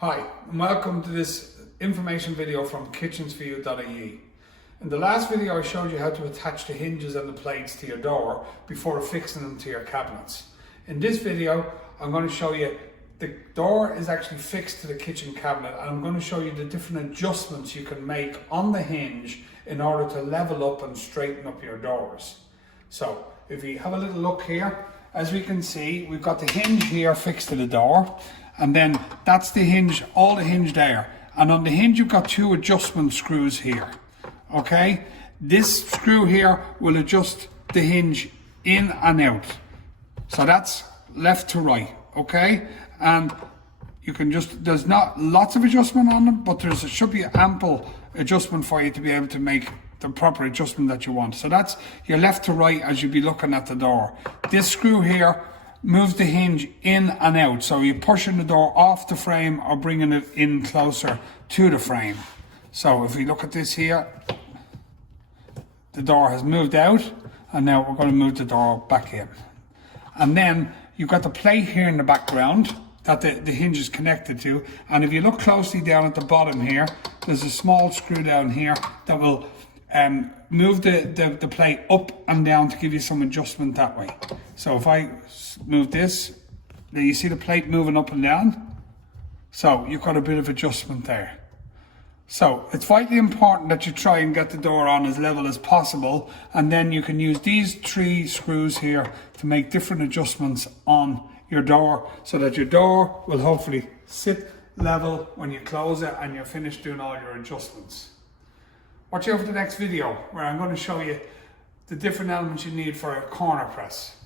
Hi, and welcome to this information video from kitchensforyou.ie. In the last video I showed you how to attach the hinges and the plates to your door before fixing them to your cabinets. In this video I'm going to show you the door is actually fixed to the kitchen cabinet, and I'm going to show you the different adjustments you can make on the hinge in order to level up and straighten up your doors. So if we have a little look here, as we can see, we've got the hinge here fixed to the door, and then that's the hinge, all the hinge there. And on the hinge you've got two adjustment screws here. Okay, this screw here will adjust the hinge in and out. So that's left to right, okay? And you can just, there's not lots of adjustment on them, but there should be ample adjustment for you to be able to make the proper adjustment that you want. So that's your left to right as you'd be looking at the door. This screw here moves the hinge in and out. So you're pushing the door off the frame or bringing it in closer to the frame. So if we look at this here, the door has moved out, and now we're going to move the door back in. And then you've got the plate here in the background that the hinge is connected to. And if you look closely down at the bottom here, there's a small screw down here that will move the plate up and down to give you some adjustment that way. So if I move this, now you see the plate moving up and down? So you've got a bit of adjustment there. So it's vitally important that you try and get the door on as level as possible, and then you can use these three screws here to make different adjustments on your door so that your door will hopefully sit level when you close it and you're finished doing all your adjustments. Watch out for the next video where I'm going to show you the different elements you need for a corner press.